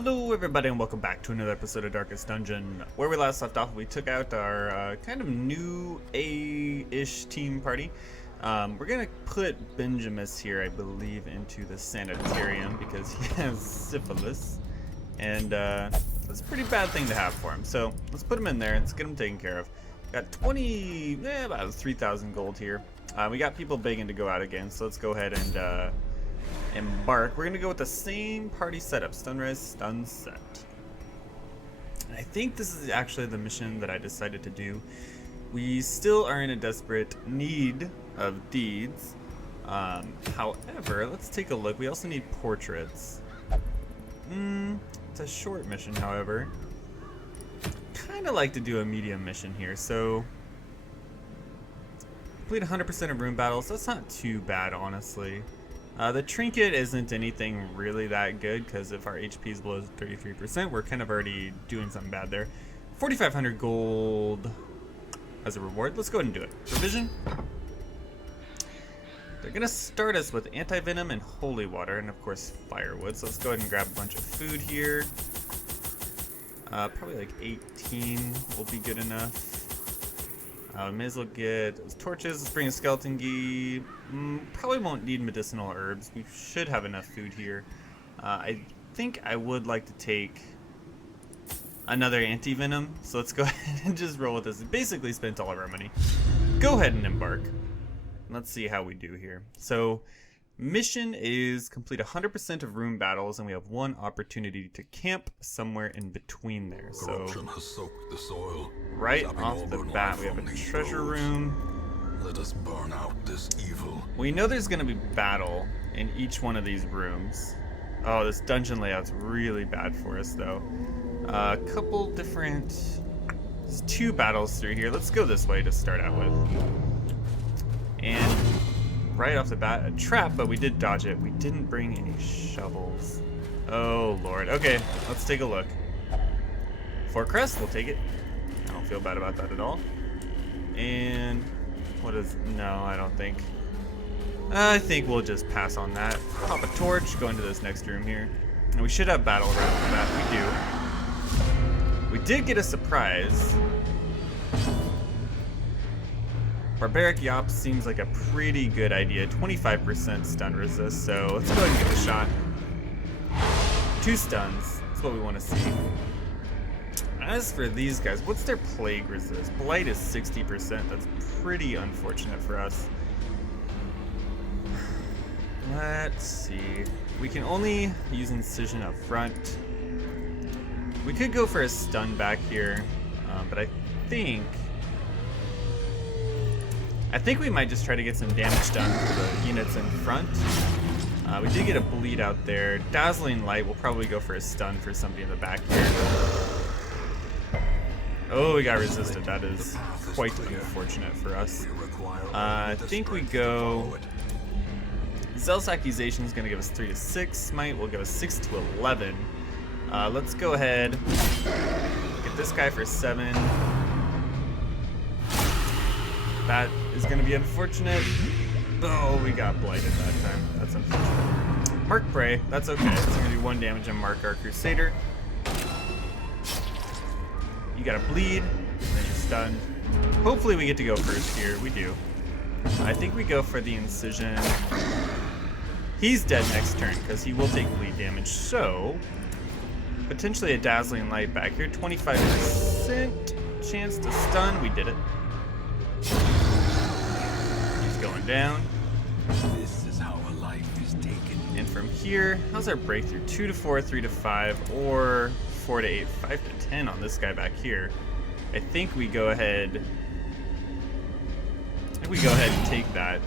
Hello everybody and welcome back to another episode of Darkest Dungeon. Where we last left off, we took out our kind of new A-ish team party. We're gonna put Benjamis here, I believe, into the sanitarium because he has syphilis. And that's a pretty bad thing to have for him. So let's put him in there, let's get him taken care of. Got about 3,000 gold here. We got people begging to go out again, so let's go ahead and embark. We're gonna go with the same party setup, sunrise, sunset. And I think this is actually the mission that I decided to do. We still are in a desperate need of deeds. However, let's take a look. We also need portraits. It's a short mission, however. Kind of like to do a medium mission here, so complete 100% of room battles. That's not too bad, honestly. The trinket isn't anything really that good because if our HP is below 33%, we're kind of already doing something bad there. 4,500 gold as a reward. Let's go ahead and do it. Provision. They're going to start us with anti-venom and holy water and, of course, firewood. So let's go ahead and grab a bunch of food here. Probably like 18 will be good enough. May as well get those torches. Let's bring a skeleton key. Probably won't need medicinal herbs. We should have enough food here. I think I would like to take another anti-venom. So let's go ahead and just roll with this. Basically spent all of our money. Go ahead and embark. Let's see how we do here. So mission is complete 100% of room battles, and we have one opportunity to camp somewhere in between there. So has soaked the soil, right off the bat, we have a treasure room. Let us burn out this evil. We know there's going to be battle in each one of these rooms. Oh, this dungeon layout's really bad for us, though. A couple different... There's 2 battles through here. Let's go this way to start out with. And right off the bat, a trap, but we did dodge it. We didn't bring any shovels. Oh, Lord. Okay, let's take a look. Fort Crest, we'll take it. I don't feel bad about that at all. And what is... No, I don't think. I think we'll just pass on that. Pop a torch, go into this next room here. And we should have battle right off the bat. We do. We did get a surprise. Barbaric Yop seems like a pretty good idea. 25% stun resist, so let's go ahead and give it a shot. 2 stuns, that's what we want to see. As for these guys, what's their plague resist? Blight is 60%, that's pretty unfortunate for us. Let's see. We can only use incision up front. We could go for a stun back here, but I think we might just try to get some damage done to the units in front. We did get a bleed out there. Dazzling Light, we'll probably go for a stun for somebody in the back here. Oh, we got resisted. That is quite unfortunate for us. I think we go... Zealous Accusation is going to give us 3 to 6. Smite will give us 6 to 11. Let's go ahead. Get this guy for 7. That is going to be unfortunate. Oh, we got blighted that time. That's unfortunate. Mark Prey, that's okay. It's going to do 1 damage and mark our Crusader. You got a bleed, and then you're stunned. Hopefully we get to go first here. We do. I think we go for the incision. He's dead next turn because he will take bleed damage. So, potentially a Dazzling Light back here. 25% chance to stun. We did it. He's going down. This is how a life is taken. And from here, how's our breakthrough? 2 to 4, 3 to 5, or 4 to 8, 5 to 10 on this guy back here. I think we go ahead. And take that.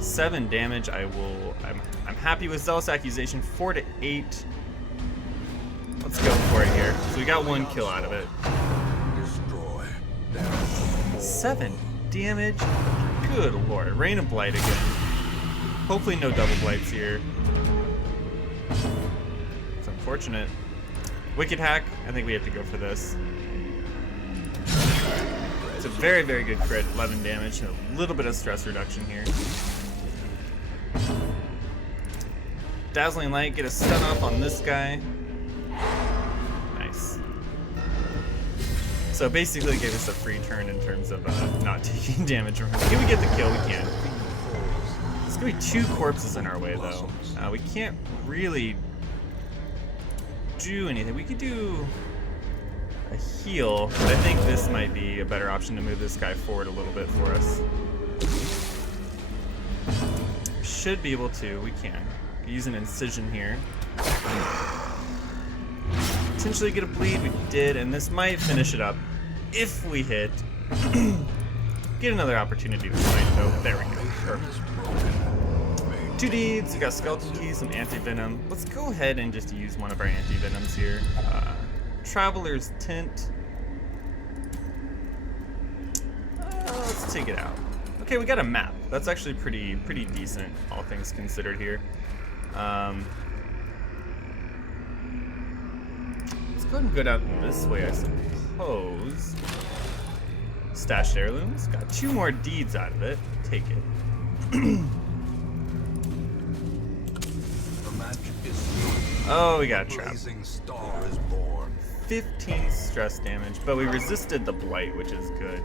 7 damage. I'm happy with Zealous Accusation. 4 to 8. Let's go for it here. So we got 1 kill out of it. 7 damage. Good lord. Rain of Blight again. Hopefully no double blights here. It's unfortunate. Wicked Hack. I think we have to go for this. It's a very, very good crit. 11 damage. A little bit of stress reduction here. Dazzling Light, get a stun off on this guy. Nice. So basically it gave us a free turn in terms of not taking damage from him. Can we get the kill? We can. There's gonna be 2 corpses in our way though. We can't really do anything. We could do a heal, but I think this might be a better option to move this guy forward a little bit for us. Should be able to. We can. Use an incision here. Potentially get a bleed. We did, and this might finish it up if we hit. Get another opportunity to fight though. There we go. Perfect. 2 deeds. We got skeleton key, some anti-venom. Let's go ahead and just use one of our anti-venoms here. Traveler's Tent. Let's take it out. Okay, we got a map. That's actually pretty decent, all things considered here. Let's go ahead and go down this way, I suppose. Stashed heirlooms. Got 2 more deeds out of it. Take it. Oh, we got a trap. 15 stress damage, but we resisted the blight, which is good.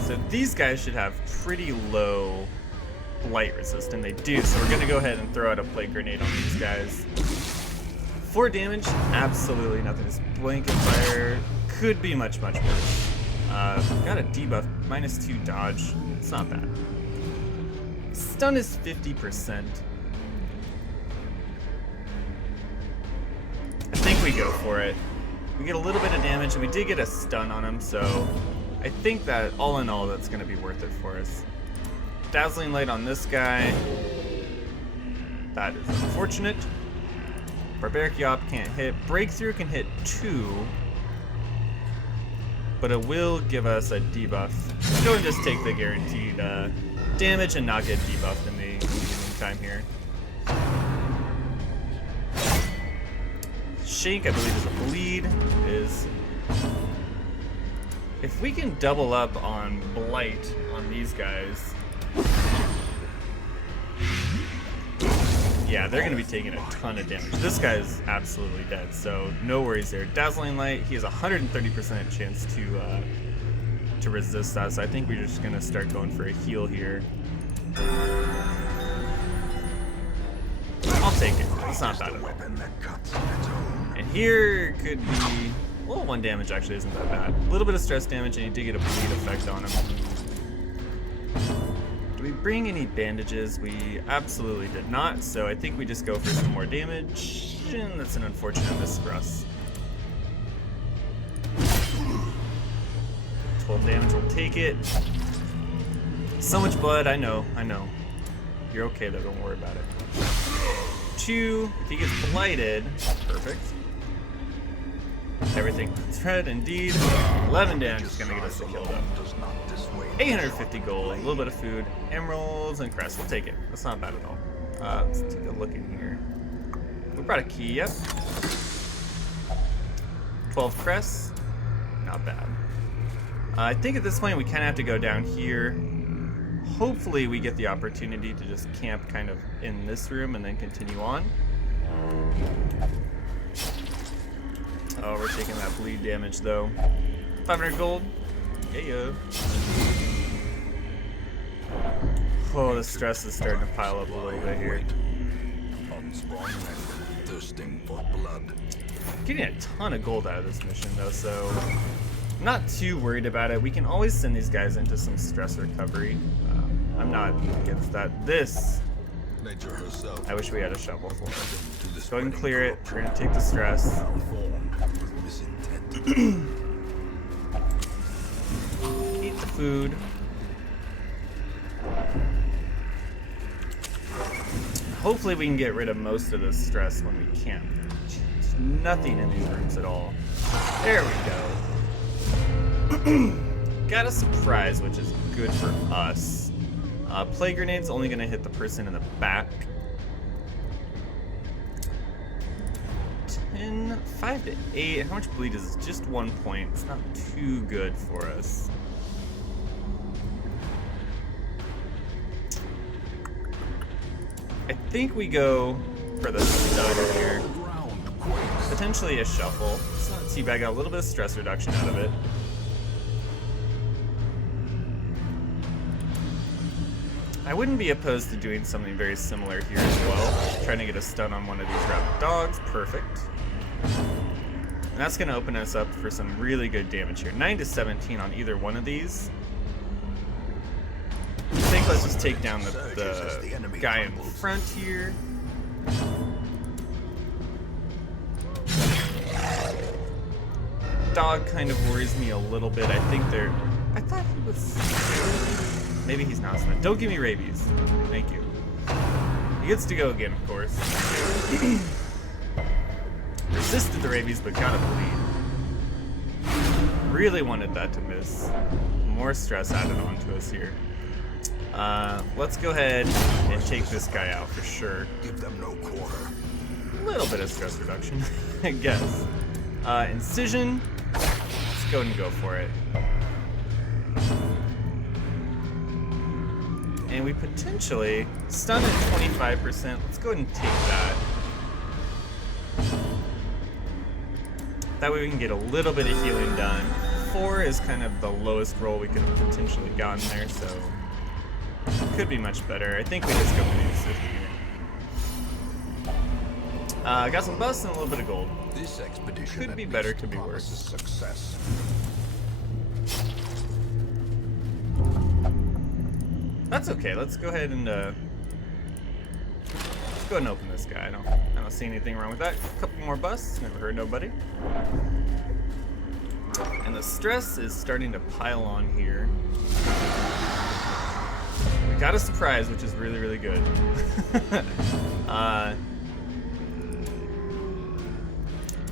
So these guys should have pretty low blight resist, and they do. So we're gonna go ahead and throw out a plague grenade on these guys. 4 damage, absolutely nothing. This blanket fire could be much worse. Got a debuff, -2 dodge. It's not bad. Stun is 50%. I think we go for it. We get a little bit of damage, and we did get a stun on him, so I think that all in all, that's going to be worth it for us. Dazzling Light on this guy. That is unfortunate. Barbaric Yop can't hit. Breakthrough can hit 2, but it will give us a debuff. Let's go and just take the guaranteed damage and not get debuffed in the meantime here. Shake, I believe, is a bleed. If we can double up on blight on these guys, yeah, they're going to be taking a ton of damage. This guy is absolutely dead, so no worries there. Dazzling Light, he has a 130% chance to resist that, so I think we're just going to start going for a heal here. I'll take it. It's not bad at all. And here could be... Well, 1 damage actually isn't that bad. A little bit of stress damage, and he did get a bleed effect on him. Do we bring any bandages? We absolutely did not, so I think we just go for some more damage, and that's an unfortunate miss for us. 12 damage, we'll take it. So much blood, I know. You're okay though, don't worry about it. 2, if he gets blighted, perfect. Everything is red, indeed. 11 damage is gonna get us the kill though. 850 gold, a little bit of food, emeralds, and crests. We'll take it. That's not bad at all. Let's take a look in here. We brought a key, yep. 12 crests, not bad. I think at this point we kind of have to go down here. Hopefully we get the opportunity to just camp kind of in this room and then continue on. Oh, we're taking that bleed damage though. 500 gold. Yeah. Oh, the stress is starting to pile up a little bit here. Getting a ton of gold out of this mission though, so I'm not too worried about it. We can always send these guys into some stress recovery. I'm not against that. This, I wish we had a shovel for. Just go ahead and clear it. We're gonna take the stress. Eat the food. Hopefully we can get rid of most of the stress when we camp. There's nothing in these rooms at all. There we go. Got a surprise, which is good for us. Plague grenade's only gonna hit the person in the back. 10, 5 to 8. How much bleed is this? Just 1 point. It's not too good for us. I think we go for the stun here. Ground quakes. Potentially a shuffle. It's not too bad. Got a little bit of stress reduction out of it. I wouldn't be opposed to doing something very similar here as well. Trying to get a stun on one of these rabid dogs. Perfect. And that's going to open us up for some really good damage here. 9 to 17 on either one of these. I think let's just take down the guy in front here. Dog kind of worries me a little bit. I think I thought he was... Maybe he's not smart. Don't give me rabies. Thank you. He gets to go again, of course. Resisted the rabies, but got a bleed. Really wanted that to miss. More stress added onto us here. Let's go ahead and take this guy out for sure. Give them no quarter. A little bit of stress reduction, I guess. Incision. Let's go and go for it. And we potentially stun at 25%. Let's go ahead and take that. That way we can get a little bit of healing done. 4 is kind of the lowest roll we could have potentially gotten there, so could be much better. I think we just go for the incision here. Got some busts and a little bit of gold. This expedition Could be better, could be worse. Success. That's okay. Let's go ahead and open this guy. I don't see anything wrong with that. A couple more busts. Never hurt nobody. And the stress is starting to pile on here. We got a surprise, which is really, really good.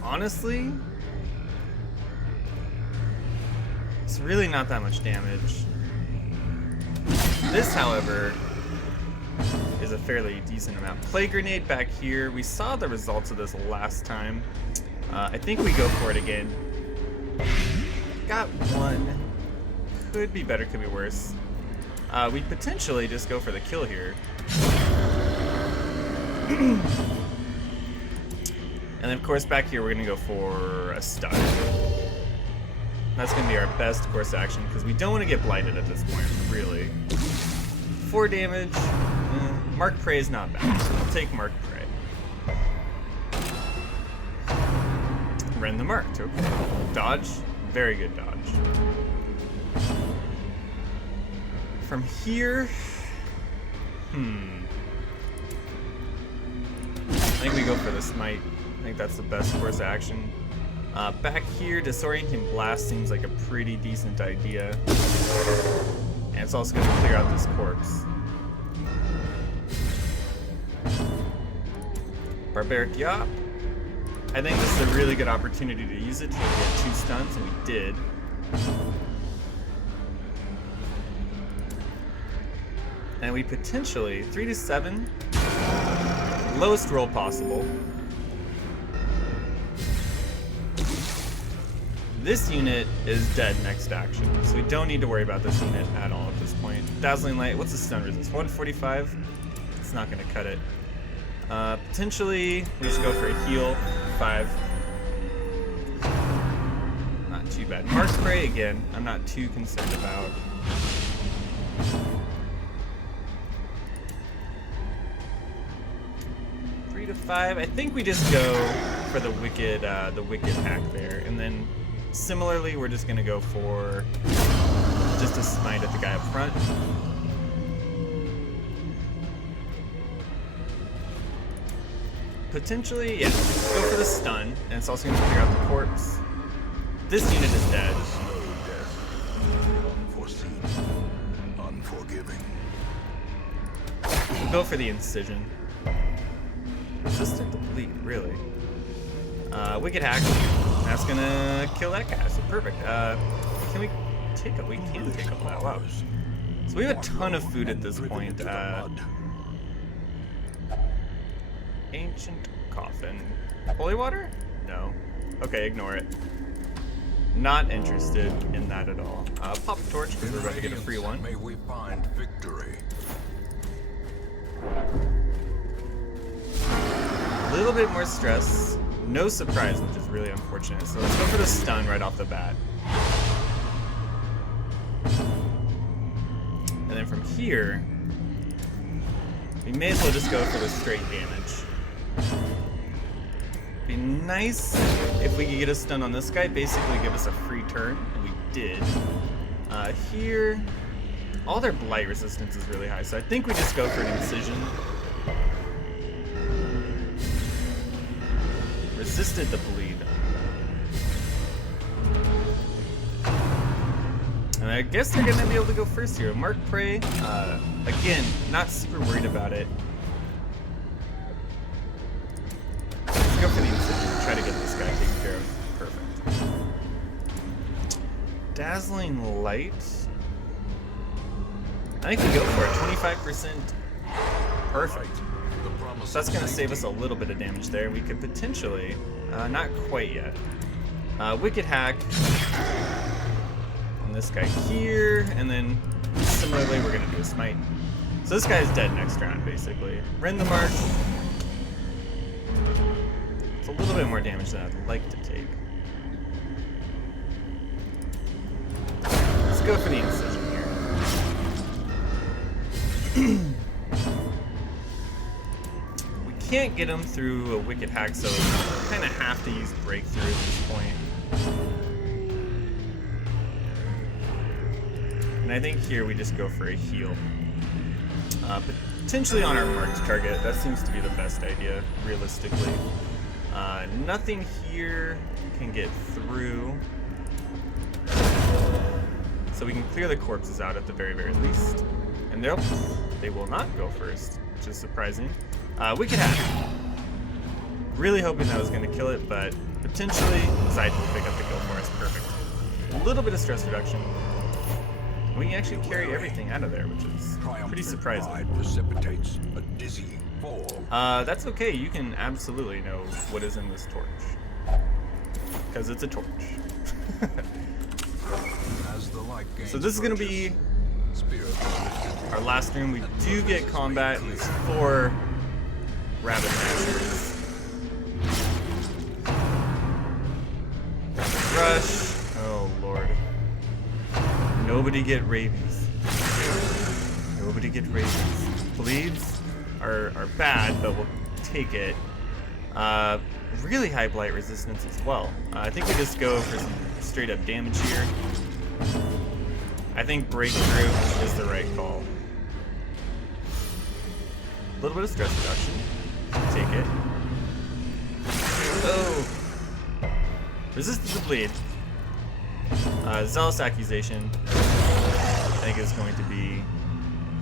Honestly, it's really not that much damage. This, however, is a fairly decent amount. Plague grenade back here. We saw the results of this last time. I think we go for it again. Got one. Could be better, could be worse. We potentially just go for the kill here. And then, of course, back here we're going to go for a stun. That's going to be our best course of action because we don't want to get blighted at this point, really. 4 damage. Mark Prey is not bad. We'll take Mark Prey. Rend the Marked. Okay. Dodge. Very good dodge. From here... I think we go for the Smite. I think that's the best course of action. Back here, Disorienting Blast seems like a pretty decent idea. And it's also going to clear out this corpse. Barbaric Yop. I think this is a really good opportunity to use it to get 2 stuns, and we did. And we potentially, 3 to 7, lowest roll possible. This unit is dead next action, so we don't need to worry about this unit at all at this point. Dazzling Light, what's the stun resist? 145? It's not going to cut it. Potentially, we just go for a heal. 5. Not too bad. Mark Spray again, I'm not too concerned about. To 5. I think we just go for the wicked hack there, and then similarly we're just gonna go for just a smite at the guy up front. Potentially, yeah, go for the stun, and it's also gonna clear out the corpse. This unit is dead. Slow death. Unforeseen. Unforgiving. Go for the incision. Resistant to bleed, really. Wicked hack. That's gonna kill that guy, so perfect. Can we take up? We can take up that. Wow. So we have a ton of food at this point. Ancient Coffin. Holy water? No. Okay, ignore it. Not interested in that at all. Pop a torch because we're about to get a free one. May we find victory. little bit more stress. No surprise, which is really unfortunate. So let's go for the stun right off the bat. And then from here, we may as well just go for the straight damage. Be nice if we could get a stun on this guy, basically give us a free turn, and we did. Here, all their blight resistance is really high, so I think we just go for an incision. Resisted the bleed. And I guess they're gonna be able to go first here. Mark Prey, again, not super worried about it. Let's go for the incision, try to get this guy taken care of. Perfect. Dazzling Light. I think we go for it, 25%. Perfect. So that's going to save us a little bit of damage there. We could potentially, not quite yet. Wicked Hack on this guy here, and then similarly we're going to do a Smite. So this guy's dead next round, basically. Rend the Mark. It's a little bit more damage than I'd like to take. Let's go for the incision here. Can't get him through a Wicked Hack, so we kind of have to use Breakthrough at this point. And I think here we just go for a heal. Potentially on our marked target. That seems to be the best idea, realistically. Nothing here can get through. So we can clear the corpses out at the very, very least. And they will not go first, which is surprising. Wicked Hack. Really hoping that was going to kill it, but potentially Side will pick up the kill for us. Perfect. A little bit of stress reduction. We can actually carry everything out of there, which is pretty surprising. Precipitates a dizzy fall. That's okay. You can absolutely know what is in this torch. Because it's a torch. As the light gains So this is going to be our last room. We do get combat, and there's 4 Rabbit Masters. Rush. Oh, Lord. Nobody get rabies. Nobody get rabies. Bleeds are bad, but we'll take it. Really high blight resistance as well. I think we just go for some straight up damage here. I think Breakthrough is the right call. A little bit of stress reduction. Take it. Oh! Resistance to bleed. Zealous Accusation, I think, is going to be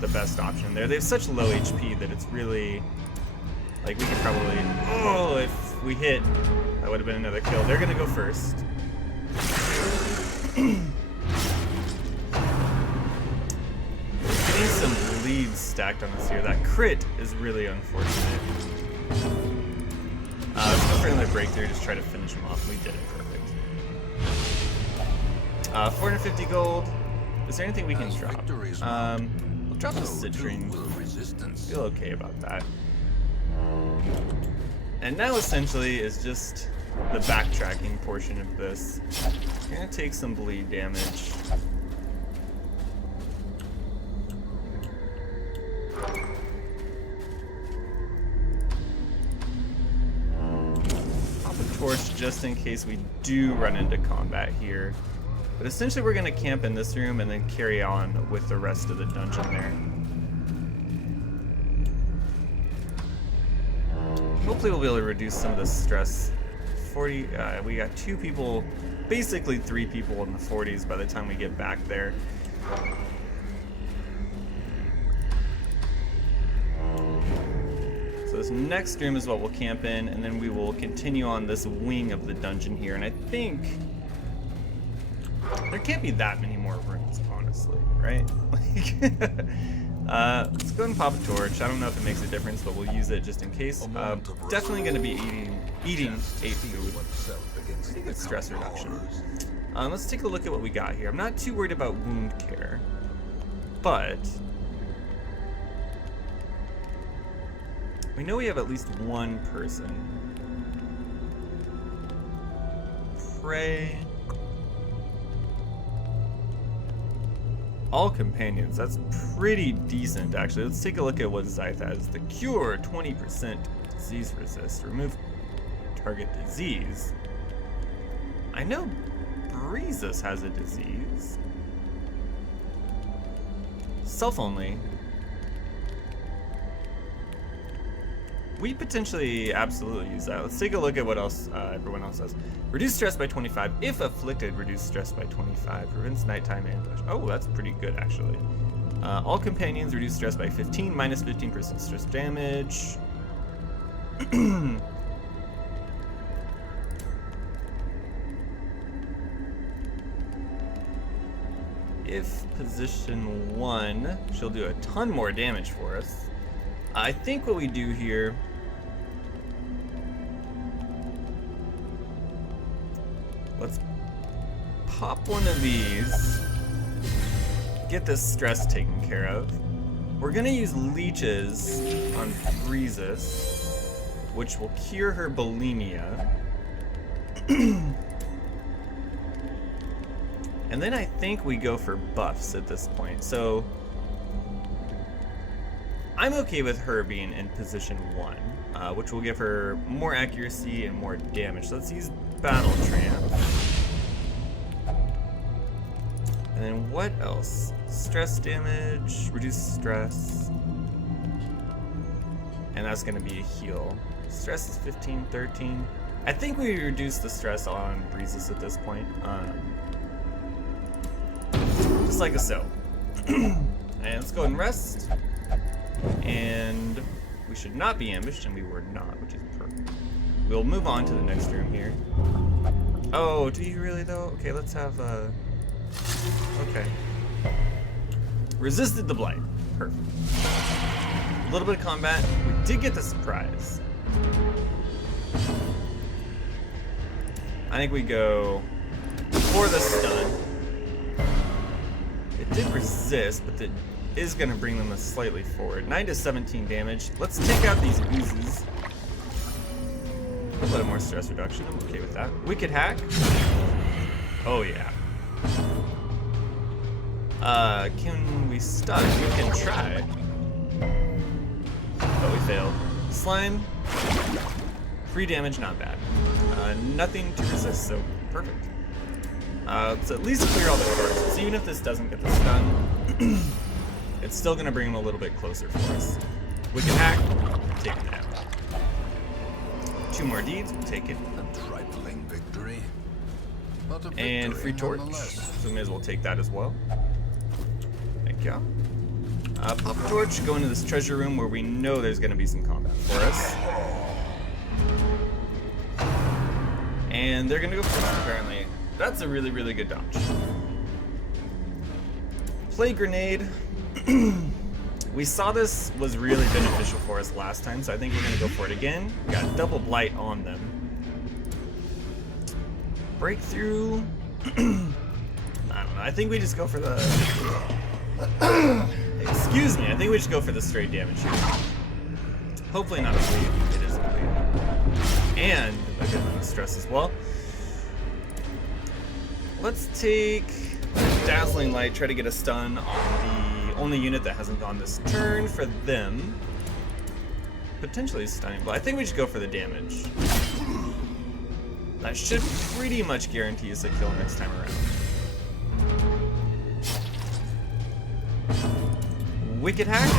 the best option there. They have such low HP that it's really, like, we could probably, oh, if we hit, that would have been another kill. They're gonna go first. Getting some bleeds stacked on us here. That crit is really unfortunate. Let's go for another Breakthrough, just try to finish him off. We did it, perfect. 450 gold. Is there anything we can drop? We'll drop the Citrine. Feel okay about that. And now essentially is just the backtracking portion of this. We're gonna take some bleed damage. Pop a torch just in case we do run into combat here. But essentially we're gonna camp in this room and then carry on with the rest of the dungeon there. Hopefully we'll be able to reduce some of the stress. 40, we got 2 people, basically 3 people in the 40s by the time we get back there. So this next room is what we'll camp in, and then we will continue on this wing of the dungeon here. And I think there can't be that many more rooms, honestly, right? Let's go ahead and pop a torch. I don't know if it makes a difference, but we'll use it just in case. Definitely going to be eating 8 food. Pretty good stress reduction. Let's take a look at what we got here. I'm not too worried about wound care, but We know we have at least one person. Pray. All companions, that's pretty decent actually. Let's take a look at what Zythe has. The cure, 20% disease resist. Remove target disease. I know Breezus has a disease. Self only. We potentially absolutely use that. Let's take a look at what else everyone else has. Reduce stress by 25. If afflicted, reduce stress by 25. Prevents nighttime ambush. Oh, that's pretty good actually. All companions reduce stress by 15, minus 15% stress damage. If position 1, she'll do a ton more damage for us. I think what we do here, let's pop one of these, get this stress taken care of. We're gonna use leeches on Breezus, which will cure her bulimia. And then I think we go for buffs at this point. So I'm okay with her being in position 1, which will give her more accuracy and more damage. So let's use Battle Tramp. And then what else? Stress damage, reduce stress. And that's gonna be a heal. Stress is 15, 13. I think we reduce the stress on Breezus at this point. Just like a so. And let's go ahead and rest. And we should not be ambushed, and we were not, which is perfect. We'll move on to the next room here. Oh, do you really though? Okay, let's have okay. Resisted the blight. Perfect. A little bit of combat. We did get the surprise. I think we go for the stun. It did resist, but it is going to bring them slightly forward. 9 to 17 damage. Let's take out these oozes. A little more stress reduction. I'm okay with that. Wicked hack. Oh yeah. Can we stun? We can try. But we failed. Slime. Free damage, not bad. Nothing to resist, so perfect. Let's at least clear all the cards. So even if this doesn't get the stun, it's still gonna bring him a little bit closer for us. Wicked hack, take it out. 2 more deeds, we'll take it. A trifling victory, but a And victory free torch, nonetheless. so we may as well take that as well. Thank you. Pop a torch, go into this treasure room where we know there's gonna be some combat for us. And they're gonna go first, apparently. That's a really, really good dodge. Play grenade. We saw this was really beneficial for us last time, so I think we're gonna go for it again. We got double blight on them. Breakthrough. I don't know. I think we just go for the. Excuse me. I think we just go for the straight damage here. Hopefully not a bleed. It is a bleed. And a good amount of stress as well. Let's take Dazzling Light, try to get a stun on the only unit that hasn't gone this turn for them. Potentially stunning, but I think we should go for the damage. That should pretty much guarantee us a kill next time around. Wicked hack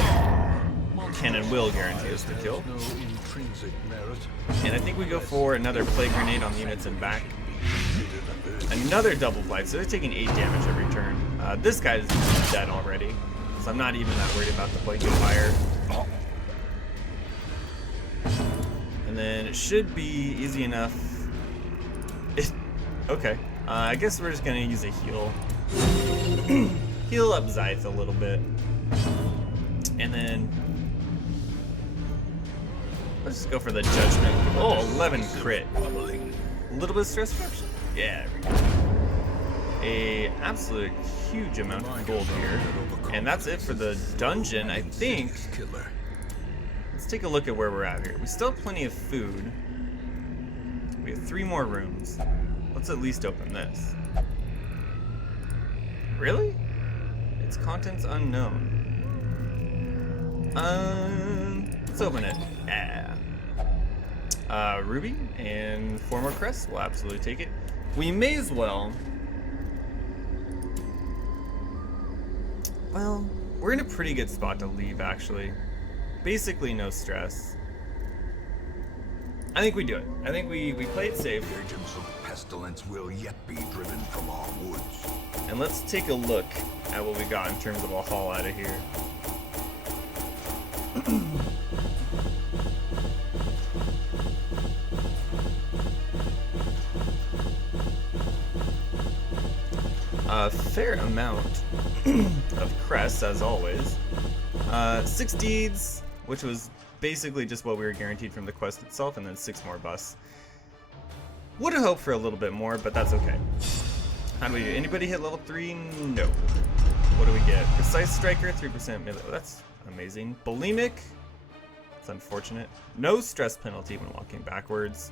can and will guarantee us the kill. No intrinsic merit. And I think we go for another plague grenade on the units in back. Another double blight, so they're taking 8 damage every turn. This guy's dead already, so I'm not even that worried about the plague of fire. And then it should be easy enough. Okay, I guess we're just gonna use a heal. Heal up Zythe a little bit. And then let's just go for the judgment. Oh, 11 crit. A little bit of stress reduction. Yeah, there we go. A absolute huge amount of gold here. And that's it for the dungeon, I think. Let's take a look at where we're at here. We still have plenty of food. We have 3 more rooms. Let's at least open this. Really? Its contents unknown. Let's open it. Yeah. Ruby and 4 more crests. We'll absolutely take it. We may as well. Well, we're in a pretty good spot to leave, actually. Basically, no stress. I think we do it. I think we play it safe. Agents of pestilence will yet be driven from our woods. And let's take a look at what we got in terms of a haul out of here. A fair amount of crests, as always. 6 deeds, which was basically just what we were guaranteed from the quest itself, and then 6 more busts. Would have hoped for a little bit more, but that's okay. How do we do? Anybody hit level 3? No. What do we get? Precise Striker, 3% melee. Oh, that's amazing. Bulimic. It's unfortunate. No stress penalty when walking backwards.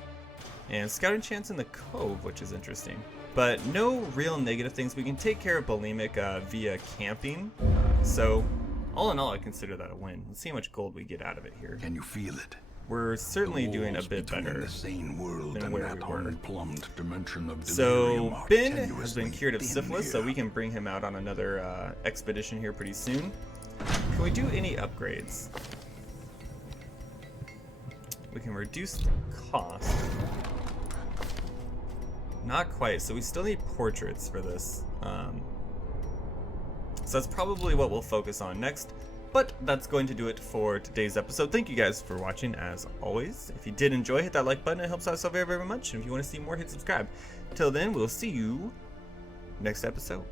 And Scouting Chance in the Cove, which is interesting. But no real negative things. We can take care of Bulimic via camping. So, all in all, I consider that a win. Let's see how much gold we get out of it here. Can you feel it? We're certainly doing a bit better the sane world than and where that we were. unplumbed dimension of So delirium are Ben has been tenuously cured of thin syphilis, so here. we can bring him out on another expedition here pretty soon. Can we do any upgrades? We can reduce the cost. Not quite, so we still need portraits for this. So that's probably what we'll focus on next. But that's going to do it for today's episode. Thank you guys for watching, as always. If you did enjoy, hit that like button. It helps out so very, very much. And if you want to see more, hit subscribe. Till then, we'll see you next episode.